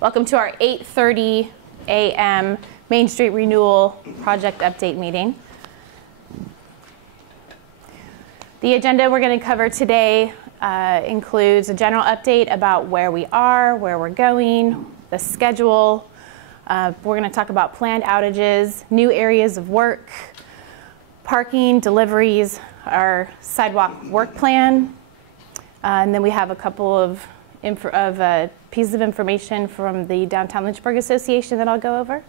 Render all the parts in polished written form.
Welcome to our 8:30 a.m. Main Street Renewal Project Update meeting. The agenda we're going to cover today includes a general update about where we are, where we're going, the schedule. We're going to talk about planned outages, new areas of work, parking, deliveries, our sidewalk work plan, and then we have a couple of pieces of information from the Downtown Lynchburg Association that I'll go over.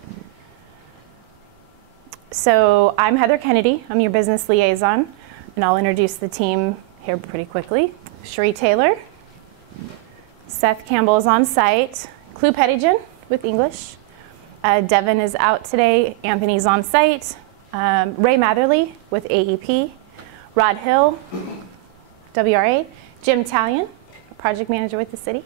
So I'm Heather Kennedy. I'm your business liaison, and I'll introduce the team here pretty quickly. Cherie Taylor, Seth Campbell is on site, Clue Pettigen with English, Devin is out today, Anthony's on site, Ray Matherly with AEP, Rod Hill, WRA, Jim Talion, project manager with the city.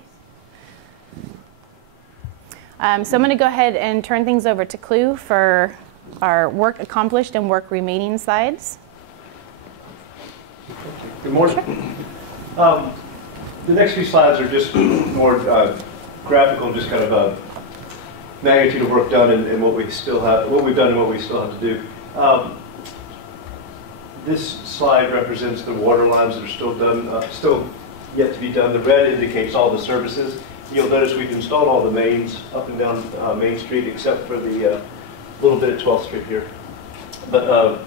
So I'm going to go ahead and turn things over to Clue for our work accomplished and work remaining slides. Good morning. Sure. The next few slides are just more graphical, just kind of a magnitude of work done and what we still have, what we've done and what we still have to do. This slide represents the water lines that are still done, still yet to be done. The red indicates all the services. You'll notice we've installed all the mains up and down Main Street except for the little bit at 12th Street here. But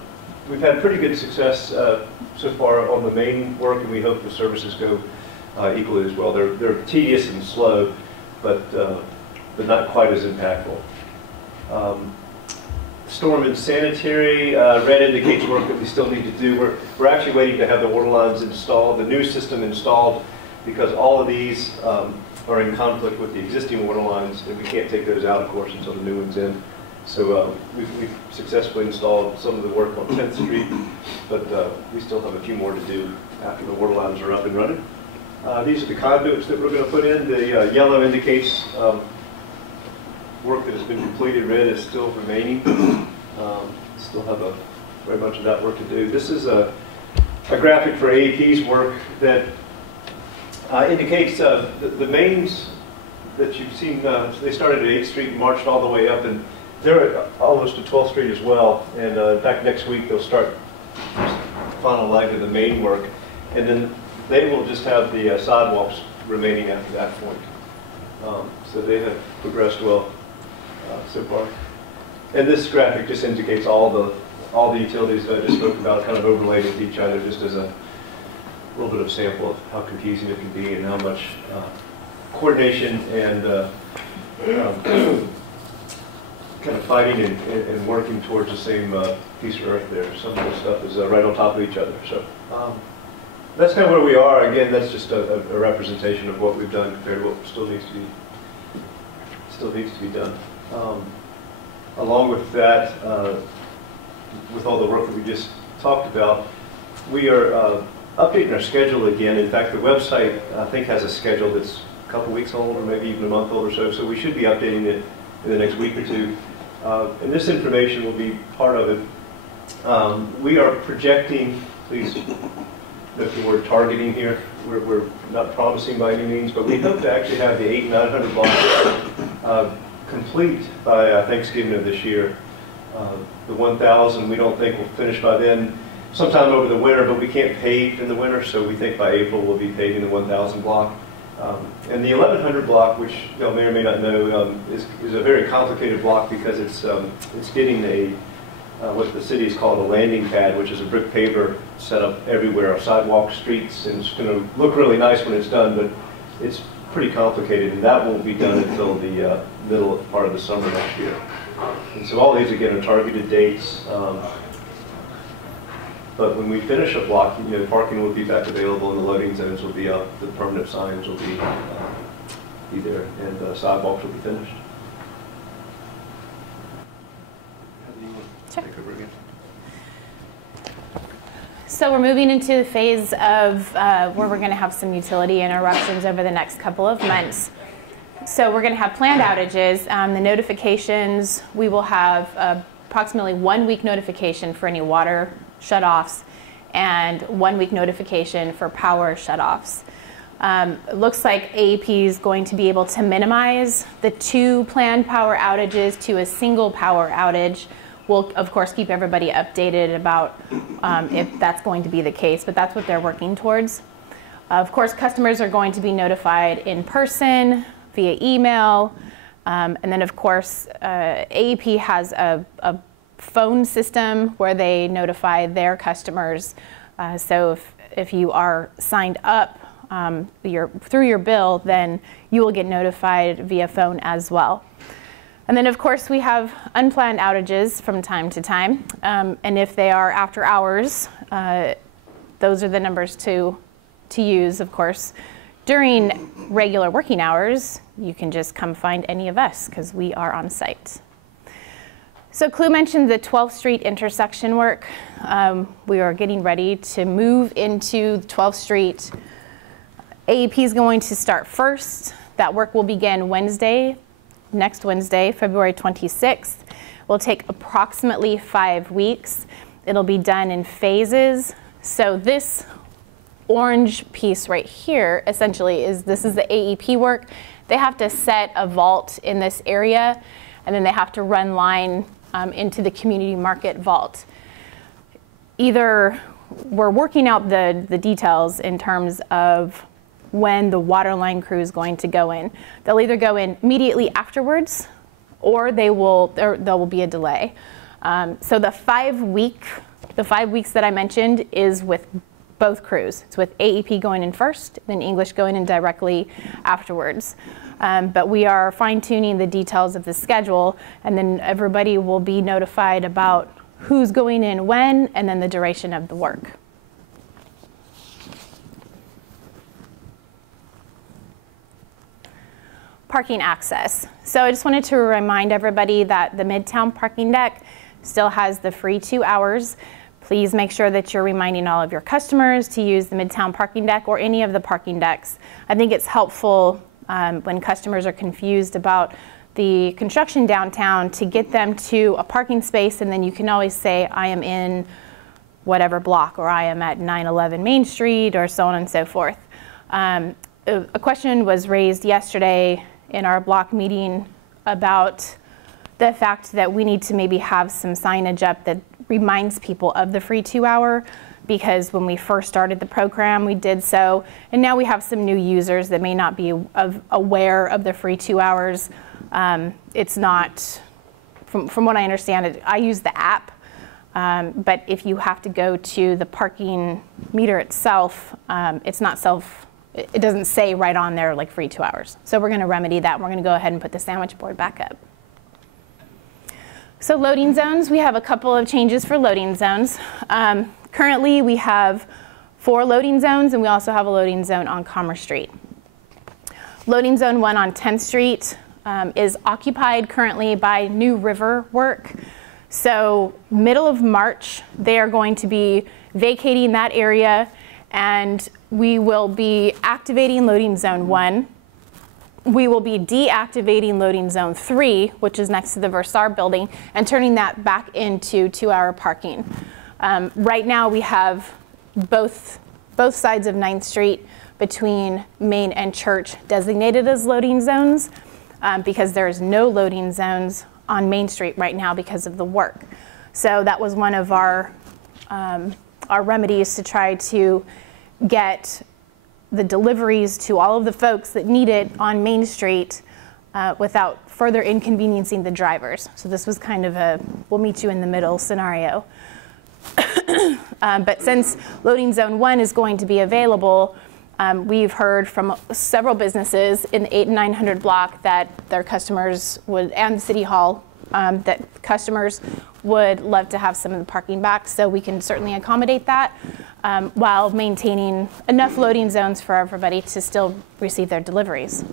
we've had pretty good success so far on the main work, and we hope the services go equally as well. They're tedious and slow, but not quite as impactful. Storm and sanitary, red indicates work that we still need to do. We're actually waiting to have the water lines installed, the new system installed, because all of these are in conflict with the existing water lines, and we can't take those out, of course, until the new one's in. So we've successfully installed some of the work on 10th Street, but we still have a few more to do after the water lines are up and running. These are the conduits that we're going to put in. The yellow indicates work that has been completed. Red is still remaining. Still have very much of that work to do. This is a graphic for AEP's work that indicates the mains that you've seen. They started at 8th Street and marched all the way up, and they're almost to 12th Street as well. And in fact, next week they'll start the final leg of the main work, and then they will just have the sidewalks remaining after that point. So they have progressed well so far. And this graphic just indicates all the utilities that I just spoke about, kind of overlaid with each other, just as a little bit of sample of how confusing it can be and how much coordination and kind of fighting and working towards the same piece of earth there. Some of the stuff is right on top of each other. So that's kind of where we are. Again, that's just a representation of what we've done compared to what still needs to be done. Along with that, with all the work that we just talked about, we are updating our schedule again. In fact, the website, I think, has a schedule that's a couple weeks old or maybe even a month old or so, so we should be updating it in the next week or two. And this information will be part of it. We are projecting, please note the word targeting here. We're not promising by any means, but we hope to actually have the 800 and 900 blocks complete by Thanksgiving of this year. The 1,000 we don't think will finish by then, sometime over the winter, but we can't pave in the winter, so we think by April we'll be paving the 1,000 block. And the 1,100 block, which you may or may not know, is a very complicated block because it's getting what the city has called a landing pad, which is a brick paver set up everywhere, sidewalks, streets, and it's going to look really nice when it's done, but it's pretty complicated, and that won't be done until the middle part of the summer next year. And so all these, again, are targeted dates. But when we finish a block, parking will be back available, and the loading zones will be up, the permanent signs will be there, and sidewalks will be finished. Sure. So we're moving into the phase of where we're going to have some utility interruptions over the next couple of months. So we're going to have planned outages. The notifications, we will have approximately 1 week notification for any water shutoffs and 1 week notification for power shutoffs. It looks like AEP is going to be able to minimize the 2 planned power outages to a single power outage. We'll, of course, keep everybody updated about if that's going to be the case, but that's what they're working towards. Of course, customers are going to be notified in person, via email, and then, of course, AEP has a phone system where they notify their customers. So if you are signed up through your bill, then you will get notified via phone as well. And then, of course, we have unplanned outages from time to time. And if they are after hours, those are the numbers to use, of course. During regular working hours, you can just come find any of us because we are on site. So Clue mentioned the 12th Street intersection work. We are getting ready to move into 12th Street. AEP is going to start first. That work will begin next Wednesday, February 26th. It will take approximately 5 weeks. It'll be done in phases. So this orange piece right here essentially this is the AEP work. They have to set a vault in this area, and then they have to run line into the community market vault. Either we're working out the details in terms of when the water line crew is going to go in. They'll either go in immediately afterwards, or there will be a delay. So the 5 weeks that I mentioned is with both crews. It's with AEP going in first, then English going in directly afterwards. But we are fine-tuning the details of the schedule, and then everybody will be notified about who's going in when, and then the duration of the work. Parking access. So I just wanted to remind everybody that the Midtown parking deck still has the free 2 hours. Please make sure that you're reminding all of your customers to use the Midtown parking deck or any of the parking decks. I think it's helpful when customers are confused about the construction downtown to get them to a parking space, and then you can always say, I am in whatever block, or I am at 911 Main Street, or so on and so forth. A question was raised yesterday in our block meeting about the fact that we need to maybe have some signage up that reminds people of the free 2 hour, because when we first started the program, we did so, and now we have some new users that may not be aware of the free 2 hours. It's not, from what I understand it, I use the app, but if you have to go to the parking meter itself, it's not it doesn't say right on there like free 2 hours. So we're gonna remedy that. We're gonna go ahead and put the sandwich board back up. So loading zones, we have a couple of changes for loading zones. Currently we have 4 loading zones, and we also have a loading zone on Commerce Street. Loading zone 1 on 10th Street is occupied currently by New River work. So middle of March, they are going to be vacating that area, and we will be activating loading zone 1. We will be deactivating loading zone 3, which is next to the Versar building, and turning that back into 2-hour parking. Right now we have both sides of 9th Street between Main and Church designated as loading zones, because there's no loading zones on Main Street right now because of the work. So that was one of our remedies to try to get the deliveries to all of the folks that need it on Main Street without further inconveniencing the drivers. So this was kind of a we'll meet you in the middle scenario. But since loading zone 1 is going to be available, we've heard from several businesses in the 800 and 900 block that their customers would, and City Hall, that customers would love to have some of the parking back, so we can certainly accommodate that while maintaining enough loading zones for everybody to still receive their deliveries.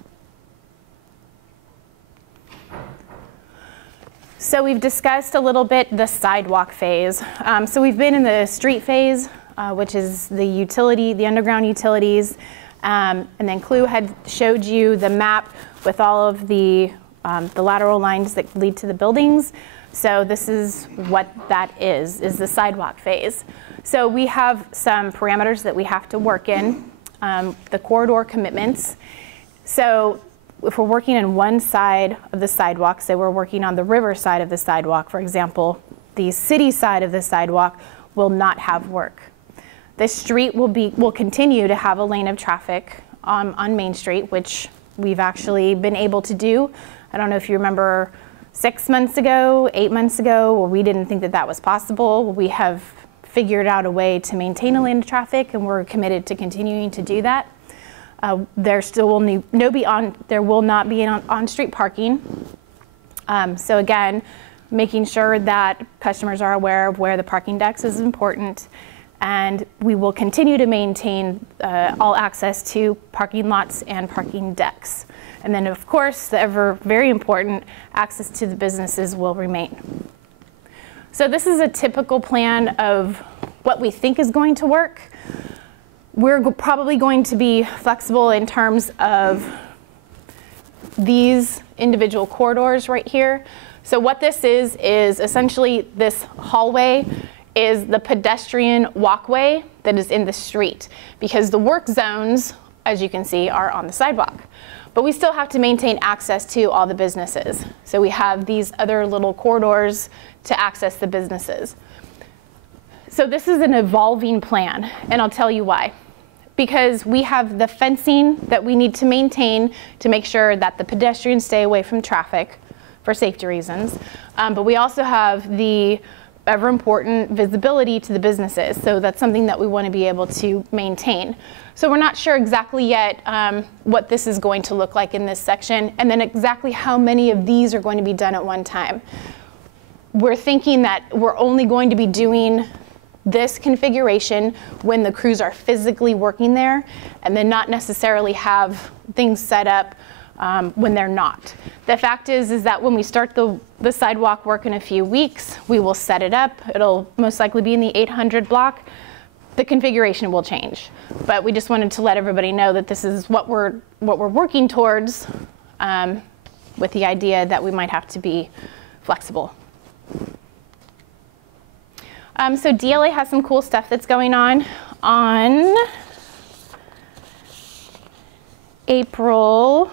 So we've discussed a little bit the sidewalk phase. So we've been in the street phase, which is the underground utilities, and then Clue had showed you the map with all of the lateral lines that lead to the buildings. So this is what that is the sidewalk phase. So we have some parameters that we have to work in. the corridor commitments. So if we're working on one side of the sidewalk, say we're working on the river side of the sidewalk, for example, the city side of the sidewalk will not have work. The street will continue to have a lane of traffic on Main Street, which we've actually been able to do. I don't know if you remember 6 months ago, 8 months ago, where we didn't think that that was possible. We have figured out a way to maintain a lane of traffic, and we're committed to continuing to do that. There will not be on-street parking. So again, making sure that customers are aware of where the parking decks is important, and we will continue to maintain all access to parking lots and parking decks. And then of course, the ever very important access to the businesses will remain. So this is a typical plan of what we think is going to work. We're probably going to be flexible in terms of these individual corridors right here. So what this is essentially this hallway is the pedestrian walkway that is in the street, because the work zones, as you can see, are on the sidewalk. But we still have to maintain access to all the businesses. So we have these other little corridors to access the businesses. So this is an evolving plan, and I'll tell you why. Because we have the fencing that we need to maintain to make sure that the pedestrians stay away from traffic for safety reasons. But we also have the ever important visibility to the businesses. So that's something that we want to be able to maintain. So we're not sure exactly yet what this is going to look like in this section, and then exactly how many of these are going to be done at one time. We're thinking that we're only going to be doing this configuration when the crews are physically working there, and then not necessarily have things set up when they're not. The fact is that when we start the sidewalk work in a few weeks, we will set it up. It'll most likely be in the 800 block. The configuration will change, but we just wanted to let everybody know that this is what we're working towards, with the idea that we might have to be flexible. So DLA has some cool stuff that's going on April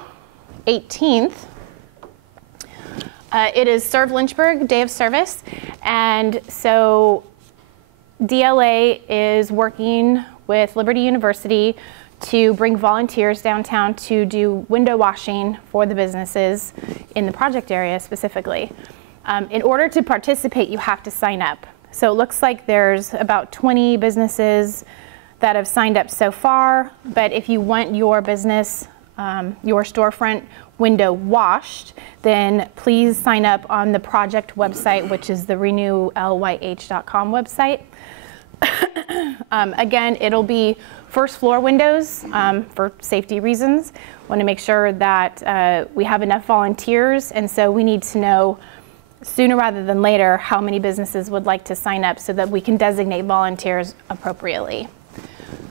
18th. It is Serve Lynchburg Day of Service, and so DLA is working with Liberty University to bring volunteers downtown to do window washing for the businesses in the project area specifically. In order to participate, you have to sign up. So it looks like there's about 20 businesses that have signed up so far, but if you want your business, your storefront window washed, then please sign up on the project website, which is the renewlyh.com website. Again, it'll be first floor windows for safety reasons. Want to make sure that we have enough volunteers, and so we need to know sooner rather than later how many businesses would like to sign up so that we can designate volunteers appropriately.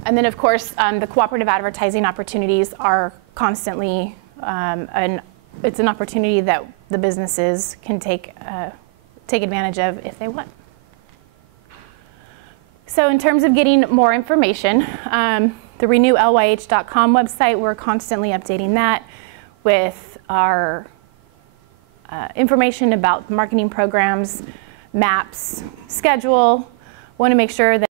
And then of course, the cooperative advertising opportunities are constantly, it's an opportunity that the businesses can take advantage of if they want. So in terms of getting more information, the renewlyh.com website, we're constantly updating that with our information about marketing programs, maps, schedule. Want to make sure that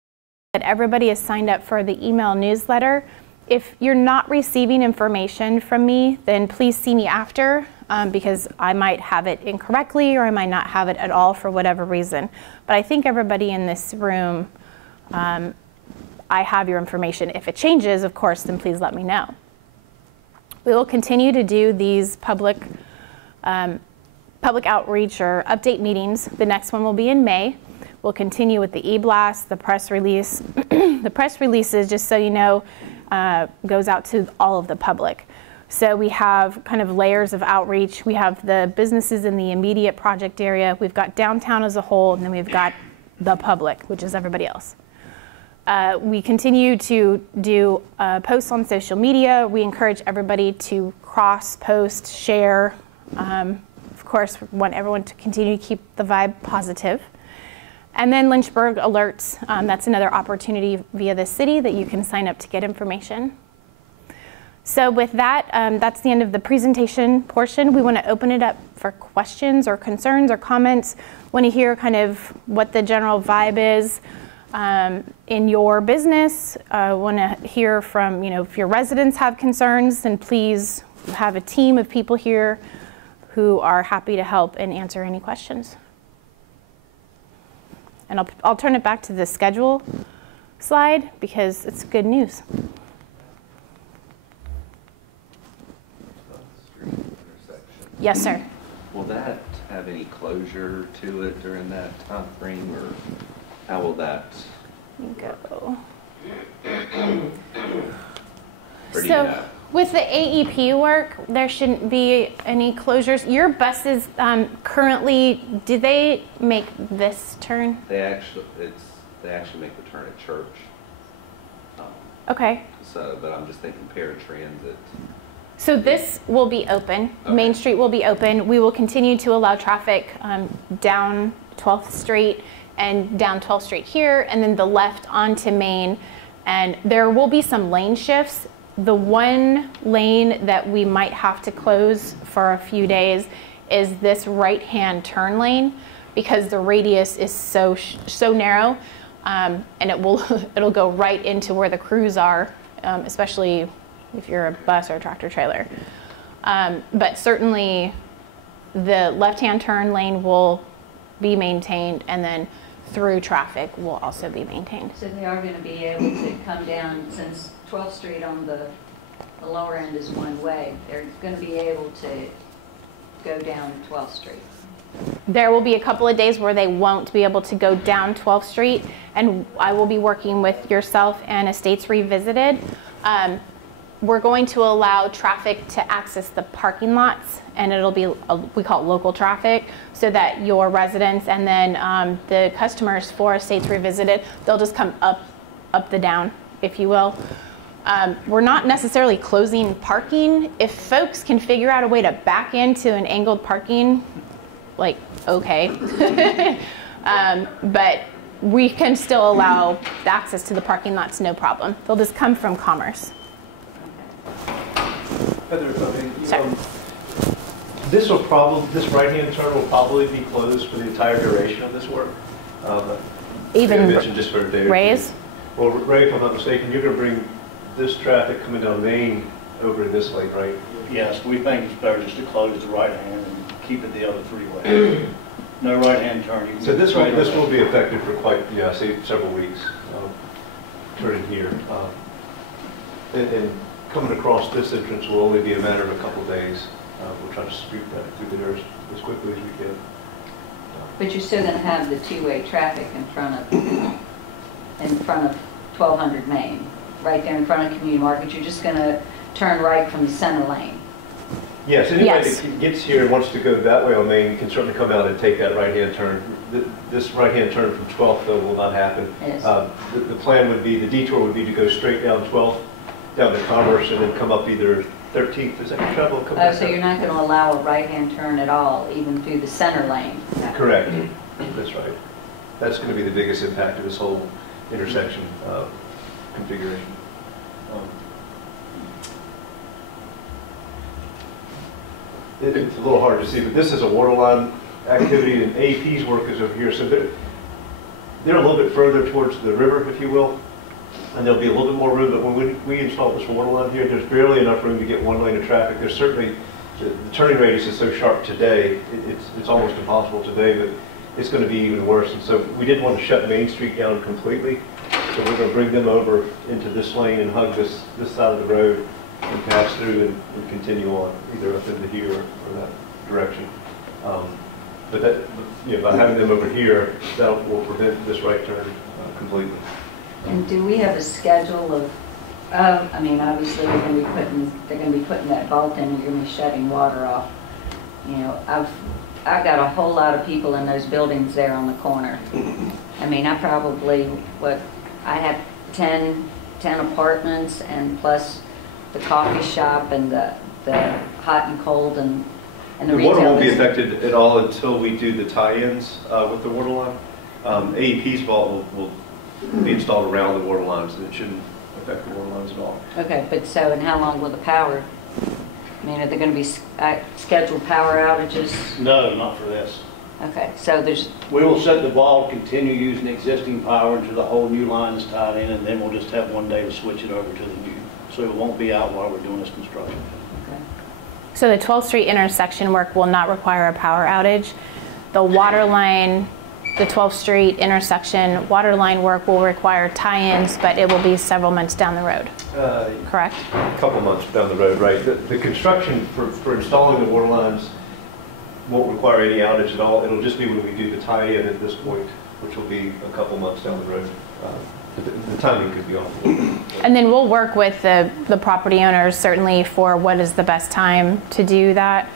everybody is signed up for the email newsletter. If you're not receiving information from me, then please see me after, because I might have it incorrectly or I might not have it at all for whatever reason. But I think everybody in this room, I have your information. If it changes, of course, then please let me know. We will continue to do these public outreach or update meetings. The next one will be in May. We'll continue with the e-blast, the press release. The press releases, just so you know, goes out to all of the public. So we have kind of layers of outreach. We have the businesses in the immediate project area. We've got downtown as a whole, and then we've got the public, which is everybody else. We continue to do posts on social media. We encourage everybody to cross-post, share. Of course, we want everyone to continue to keep the vibe positive. And then Lynchburg Alerts, that's another opportunity via the city that you can sign up to get information. So with that, that's the end of the presentation portion. We want to open it up for questions or concerns or comments. Want to hear kind of what the general vibe is in your business. Want to hear from, if your residents have concerns, then please have a team of people here who are happy to help and answer any questions. And I'll turn it back to the schedule slide because it's good news. Yes, sir. Will that have any closure to it during that time frame, or how will that go? So with the AEP work, there shouldn't be any closures. Your buses currently, do they make this turn? They actually make the turn at Church. Okay. So, but I'm just thinking paratransit. So this will be open. Okay. Main Street will be open. We will continue to allow traffic down 12th Street and down 12th Street here, and then the left onto Main. And there will be some lane shifts. The one lane that we might have to close for a few days is this right-hand turn lane because the radius is so narrow, and it'll go right into where the crews are, especially if you're a bus or a tractor trailer. But certainly the left-hand turn lane will be maintained, and then through traffic will also be maintained. So they are going to be able to come down, since 12th Street on the lower end is one way, they're going to be able to go down 12th Street. There will be a couple of days where they won't be able to go down 12th Street, and I will be working with yourself and Estates Revisited. We're going to allow traffic to access the parking lots, and it'll be, we call it local traffic, so that your residents and then the customers for Estates Revisited, they'll just come up the down, if you will. We're not necessarily closing parking. If folks can figure out a way to back into an angled parking, like, okay. But we can still allow the access to the parking lots, no problem. They'll just come from Commerce. Heather, this right-hand turn will probably be closed for the entire duration of this work. Even I mentioned just for a day. Ray's? Well, Ray, if I'm not mistaken, you're going to bring this traffic coming down Main over to this lane, right? Yes, we think it's better just to close the right hand and keep it the other three ways. No right-hand turn. So this will be effective for say several weeks. Turning here, and coming across this entrance will only be a matter of a couple of days. We'll try to sweep that through there as quickly as we can. But you're still going to have the two-way traffic in front of 1200 Main, right there in front of Community Market. You're just going to turn right from the center lane. Yes, anybody that gets here and wants to go that way on Main can certainly come out and take that right-hand turn. This right-hand turn from 12th, though, will not happen. Yes. The plan would be, the detour would be to go straight down 12th, down to Commerce, and then come up either 13th. Is that your trouble? Oh, so you're not going to allow a right-hand turn at all, even through the center lane? Correct. That's right. That's going to be the biggest impact of this whole intersection configuration. It's a little hard to see, but this is a waterline activity, and AEP's work is over here. So they're a little bit further towards the river, if you will, and there'll be a little bit more room. But when we install this waterline here, there's barely enough room to get one lane of traffic. There's certainly, the turning radius is so sharp today, it's almost impossible today, but it's going to be even worse. And so we didn't want to shut Main Street down completely. So we're going to bring them over into this lane and hug this side of the road and pass through and continue on, either up into here or that direction. But by having them over here, that will prevent this right turn completely. And do we have a schedule of? I mean, obviously they're going to be putting that vault in. You're going to be shutting water off. You know, I've got a whole lot of people in those buildings there on the corner. I mean, I have 10 apartments, and plus the coffee shop and the hot and cold and the retail. The water won't be affected at all until we do the tie-ins with the water line. AEP's vault will be installed around the water lines, and it affect the water lines at all. Okay, but so, and how long will the power, I mean, are there going to be scheduled power outages? No, not for this. Okay, so there's, We will set the ball, continue using existing power until the whole new line is tied in, and then we'll just have one day to switch it over to the new. So it won't be out while we're doing this construction. okay. So the 12th Street intersection work will not require a power outage. The water line, the 12th Street intersection water line work will require tie-ins, but it will be several months down the road, correct? A couple months down the road, right? The construction for installing the water lines won't require any outage at all. It'll just be when we do the tie-in at this point, which will be a couple months down the road. The timing could be off a little bit. And then we'll work with the property owners certainly for what is the best time to do that.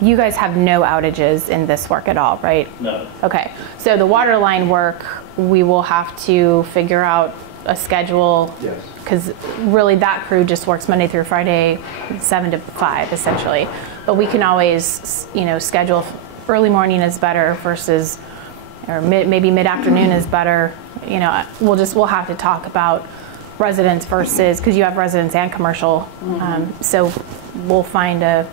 You guys have no outages in this work at all, right? No. Okay, so the water line work, we will have to figure out a schedule. Yes. Because really that crew just works Monday through Friday, 7 to 5 essentially. But we can always, schedule if early morning is better versus, or maybe mid-afternoon is better. We'll have to talk about residents versus, because you have residents and commercial. So we'll find a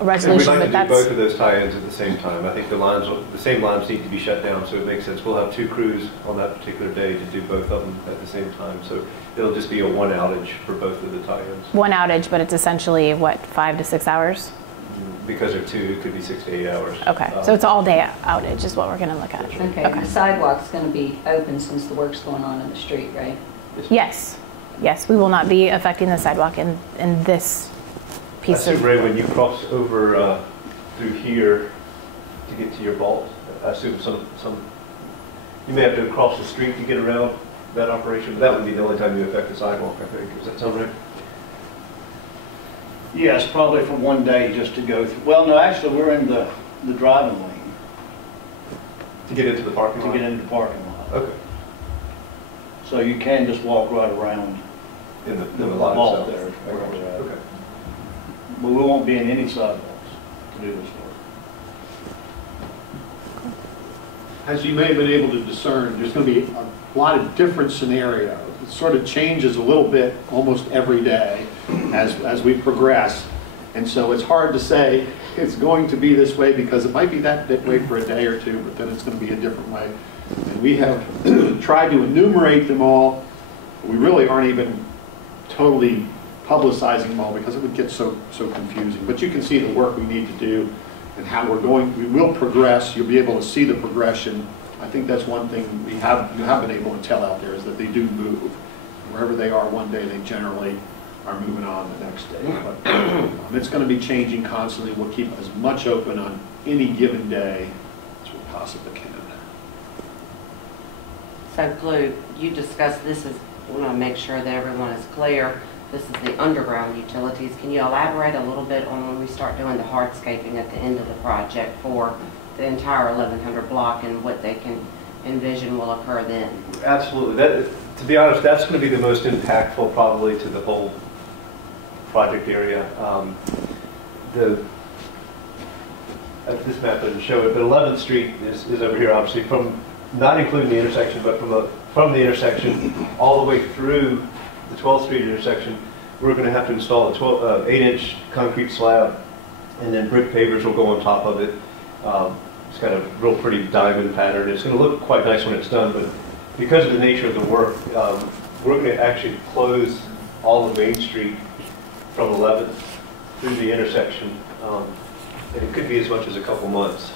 resolution, We'd like but to do both of those tie-ins at the same time. I think the same lines need to be shut down, so it makes sense. We'll have 2 crews on that particular day to do both of them at the same time. So it'll just be a 1 outage for both of the tie-ins. 1 outage, but it's essentially, 5 to 6 hours? Because they're 2, it could be 6 to 8 hours. Okay, so it's all day outage is what we're going to look at. Okay, and the sidewalk's going to be open since the work's going on in the street, right? Yes, we will not be affecting the sidewalk in this I piece assume, of. Ray, when you cross over through here to get to your vault, I assume you may have to cross the street to get around that operation, but that would be the only time you affect the sidewalk, I think. Does that sound right? Yes, probably for one day just to go through. Well, no, actually, we're in the driving lane To get into the parking to lot? get into the parking lot. Okay. So you can just walk right around. In the The lot vault itself? there, where we're at. Okay. But we won't be in any sidewalks to do this work. As you may have been able to discern, there's going to be a lot of different scenarios. It sort of changes a little bit almost every day as we progress. And so it's hard to say it's going to be this way because it might be that way for a day or two, but then it's going to be a different way. And we have tried to enumerate them all. We really aren't even totally publicizing them all because it would get so confusing. But you can see the work we need to do and how we're going. We will progress. You'll be able to see the progression. I think that's one thing you have been able to tell out there is that they do move. Wherever they are one day, they generally are moving on the next day. But it's going to be changing constantly. We'll keep as much open on any given day as we possibly can. So, Blue, you discussed this is, we want to make sure that everyone is clear. This is the underground utilities. Can you elaborate a little bit on when we start doing the hardscaping at the end of the project for the entire 1100 block and what they can envision will occur then? Absolutely. To be honest, that's going to be the most impactful probably to the whole project area. This map doesn't show it, but 11th Street is over here, obviously, from not including the intersection, but from the intersection all the way through the 12th Street intersection. We're going to have to install a 8-inch concrete slab, and then brick pavers will go on top of it. It's got a real pretty diamond pattern. It's going to look quite nice when it's done, but because of the nature of the work, we're going to actually close all of Main Street from 11th through the intersection. And it could be as much as a couple months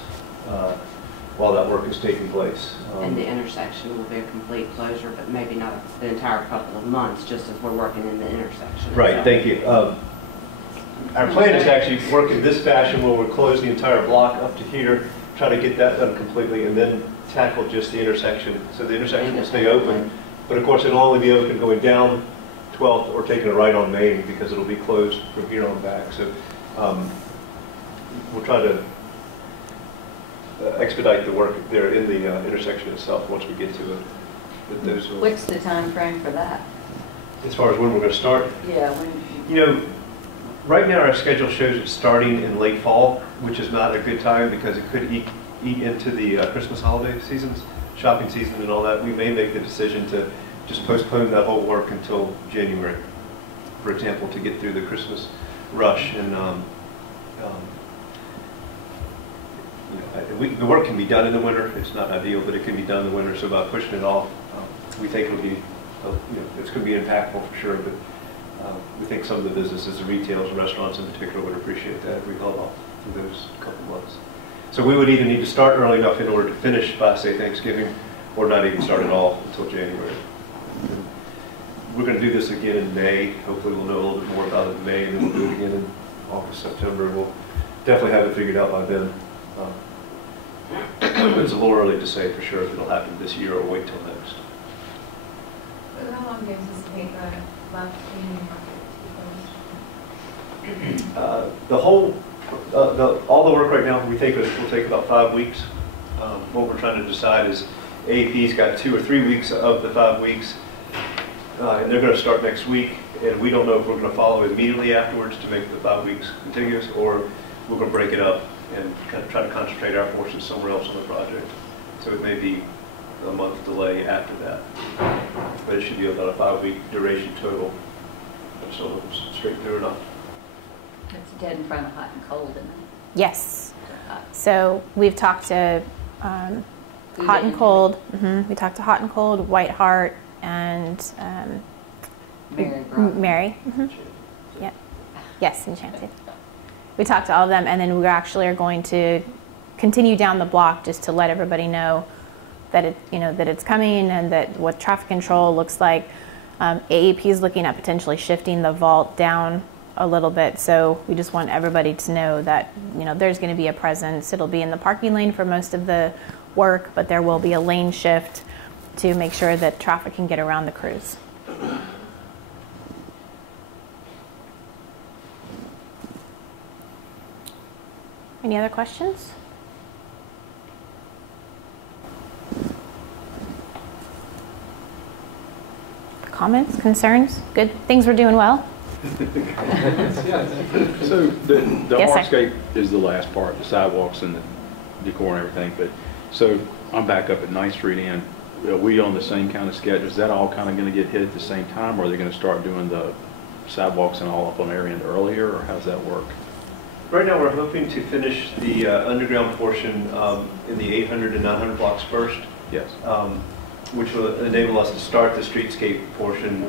while that work is taking place. And the intersection will be a complete closure, but maybe not the entire couple of months, just as we're working in the intersection. Right, thank you. Our plan is to actually work in this fashion where we'll close the entire block up to here, try to get that done completely, and then tackle just the intersection. So the intersection will stay open, but of course it'll only be open going down 12th or taking a right on Main because it'll be closed from here on back. So we'll try to expedite the work there in the intersection itself once we get to it. But those will, What's the time frame for that? as far as when we're going to start, Yeah, when, you know, right now our schedule shows it starting in late fall, which is not a good time because it could eat into the Christmas holiday seasons, shopping season and all that. We may make the decision to just postpone that whole work until January, for example, to get through the Christmas rush. And the work can be done in the winter. It's not ideal, but it can be done in the winter. So by pushing it off, we think it'll be, it's going to be impactful for sure. But we think some of the businesses, the retailers, and restaurants in particular, would appreciate that if we held off for those couple months. So we would either need to start early enough in order to finish by, say, Thanksgiving, or not even start at all until January. And we're going to do this again in May. Hopefully we'll know a little bit more about it in May, and then we'll do it again in August, September. We'll definitely have it figured out by then. But it's a little early to say for sure if it'll happen this year or wait till next. So how long do you anticipate the left community market? The whole, all the work right now we think will take about 5 weeks. What we're trying to decide is AEP's got 2 or 3 weeks of the 5 weeks, and they're going to start next week. And we don't know if we're going to follow immediately afterwards to make the 5 weeks contiguous, or we're going to break it up and kind of try to concentrate our forces somewhere else on the project. So it may be a month delay after that, but it should be about a 5-week duration total. So it's straight through or not. It's dead in front of hot and cold, isn't it? Yes. So we've talked to Hot and Cold. We talked to Hot and Cold, White Hart, and Mary. Yeah. Yes, Enchanted. We talked to all of them, and then we actually are going to continue down the block just to let everybody know that that it's coming and that what traffic control looks like. AEP is looking at potentially shifting the vault down a little bit, so we just want everybody to know that there's going to be a presence. It'll be in the parking lane for most of the work, but there will be a lane shift to make sure that traffic can get around the crews. Any other questions? Comments, concerns? Good, things we're doing well? So the Yes, hardscape is the last part, the sidewalks and the decor and everything, but so I'm back up at 9th Street Inn. Are we on the same kind of schedule? Is that all kind of going to get hit at the same time, or are they going to start doing the sidewalks and all up on their end earlier, or how does that work? Right now, we're hoping to finish the underground portion in the 800 and 900 blocks first. Yes. Which will enable us to start the streetscape portion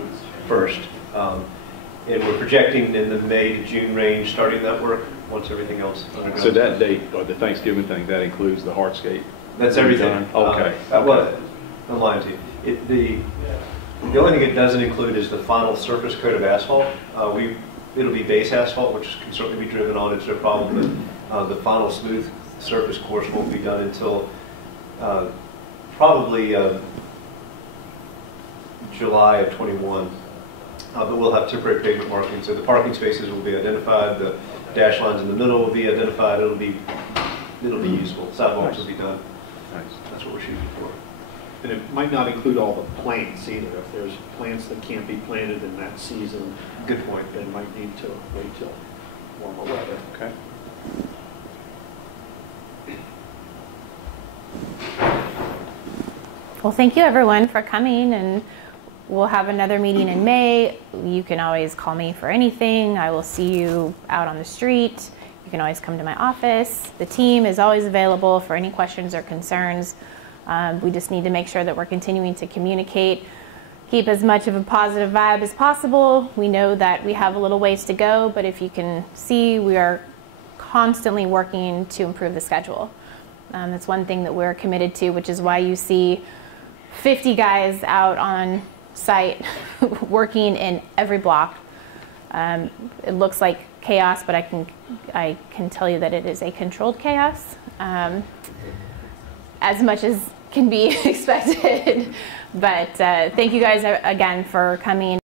first. And we're projecting in the May to June range, starting that work once everything else underground. So that date, or the Thanksgiving thing, that includes the hardscape? That's everything. Okay. Well, I'm lying to you. The only thing it doesn't include is the final surface coat of asphalt. It'll be base asphalt, which can certainly be driven on, it's no problem, but the final smooth surface course won't be done until probably July of 21. But we'll have temporary pavement marking, so the parking spaces will be identified, the dash lines in the middle will be identified, it'll be usable, sidewalks will be done. Nice. That's what we're shooting for. And it might not include all the plants either. If there's plants that can't be planted in that season, Good point. they might need to wait till warmer weather. Okay. Well, thank you everyone for coming, and we'll have another meeting in May. You can always call me for anything. I will see you out on the street. You can always come to my office. The team is always available for any questions or concerns. We just need to make sure that we're continuing to communicate, keep as much of a positive vibe as possible. We know that we have a little ways to go, but if you can see, we are constantly working to improve the schedule. That's one thing that we're committed to, which is why you see 50 guys out on site working in every block. It looks like chaos, but I can tell you that it is a controlled chaos, as much as can be expected. But thank you guys again for coming.